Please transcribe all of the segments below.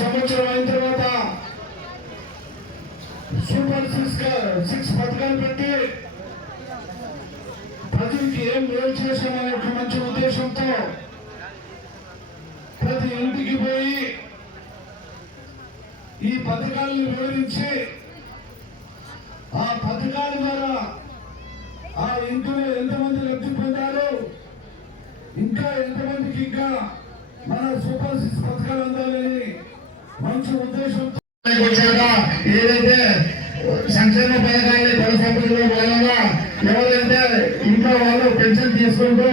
సంవత్సరం అయిన తర్వాత సూపర్ సిక్స్ సిక్స్ పథకాలు పెట్టి ప్రజలకి ఏం మేలు చేశామనే ఒక మంచి ఉద్దేశంతో ప్రతి ఇంటికి పోయి ఈ పథకాలను వివరించి ఆ పథకాల ద్వారా ఆ ఇంట్లో ఎంతమంది లబ్ధి పొందారు ఇంకా ఎంతమందికి ఇంకా మన సూపర్ సిక్స్ పథకాలు అందాలని మంచి ఉద్దేశంతో ఏదైతే సంక్షేమ పథకాన్ని కొనసాగించడంలో భాగంగా ఎవరైతే ఇంట్లో వాళ్ళు పెన్షన్ తీసుకుంటూ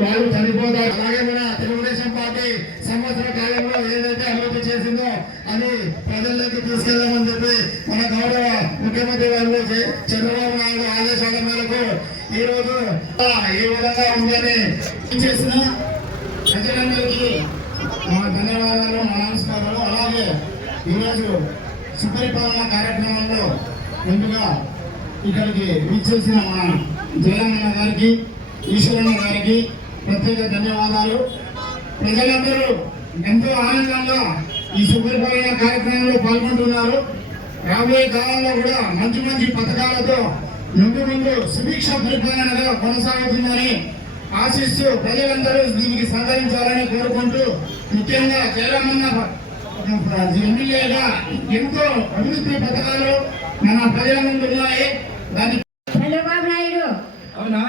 వాళ్ళు చనిపోతారు. అలాగే మన తెలుగుదేశం పార్టీ సంవత్సర కాలంలో ఏదైతే అభివృద్ధి చేసిందో అని ప్రజల్లోకి తీసుకెళ్దామని చెప్పి మన గౌరవ ముఖ్యమంత్రి గారు చంద్రబాబు నాయుడు ఆదేశాల మేరకు ఈ రోజు ఈ విధంగా ఉందని చేసిన ప్రజలందరికీ మా ధన్యవాదాలు మా నమస్కారాలు అలాగే ఈరోజు సుపరిపాలన కార్యక్రమంలో ముందుగా ఇక్కడికి విచ్చేసిన మన జయలమ్మ గారికి ఈశ్వరన్న గారికి ప్రత్యేక ధన్యవాదాలు. ప్రజలందరూ ఎంతో ఆనందంగా ఈ సుపరిపాలన కార్యక్రమంలో పాల్గొంటున్నారు. రాబోయే కాలంలో కూడా మంచి మంచి పథకాలతో ముందు ముందు సుభిక్ష పరిపాలనగా కొనసాగుతుందని ఆశిస్తూ ప్రజలందరూ దీనికి సహకరించాలని కోరుకుంటూ ముఖ్యంగా జయరామన్న ఎమ్మెల్యేగా ఎంతో అభివృద్ధి పథకాలు మన ప్రజల ముందు ఉన్నాయి. దాన్ని చంద్రబాబు నాయుడు. అవునా?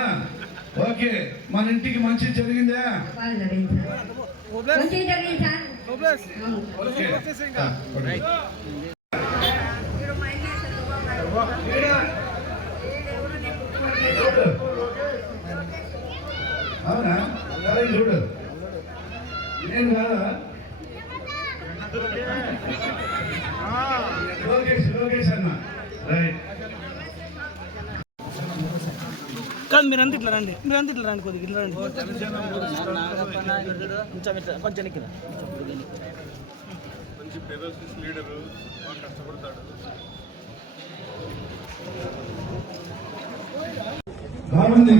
ఓకే. మన ఇంటికి మంచి జరిగిందా. అవునా? చూడు. నేను కాదా? కాదు మీరు అంత ఇట్లా రండి. మీరు అంత ఇట్లా రండి కొద్దిగా ఇట్లా రండి. కొంచెం ఇట్లా కొంచెం వెనక్కి రా. మంచి పెరోసిస్ లీడరు బాగా కష్టపడతాడు బాగుంది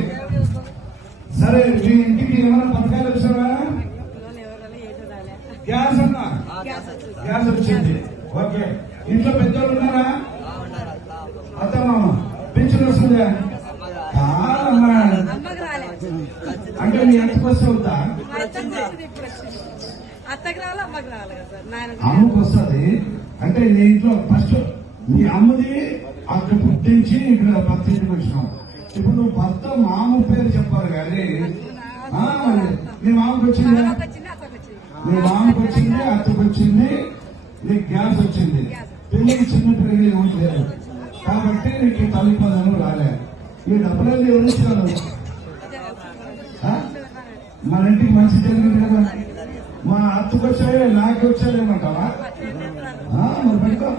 సరే మీ ఇంటికి ఏమైనా పథకాలు వచ్చావా గ్యాస్ గ్యాస్ వచ్చింది. ఓకే. ఇంట్లో పెద్దోళ్ళు ఉన్నారా? అత్త మామ పెన్షన్ వస్తుందా? కాదమ్మా. అంటే నీ ఎంత వస్తే అవుతా అమ్మకు వస్తుంది. అంటే నీ ఇంట్లో ఫస్ట్ నీ అమ్మది అక్కడ పుట్టించి ఇక్కడ భర్త ఇంటికి వచ్చినావు ఇప్పుడు నువ్వు భర్త మామ పేరు చెప్పాలి కానీ నీ మామకు వచ్చిందా అత్తకి వచ్చింది అత్తకి వచ్చింది నీ మామకు వచ్చింది అత్తకు వచ్చింది నీకు గ్యాస్ వచ్చింది. పెళ్ళికి చిన్న పెళ్ళి లేదు. కాబట్టి నీకు ఈ తల్లి పదం రాలే. ఈ డబ్బులన్నీ ఎవరు మన ఇంటికి మంచి జరిగింది కదా. మా అత్తకు వచ్చాయో నాకు వచ్చాయేమంటావా ఆ, మరి పెట్టుకో.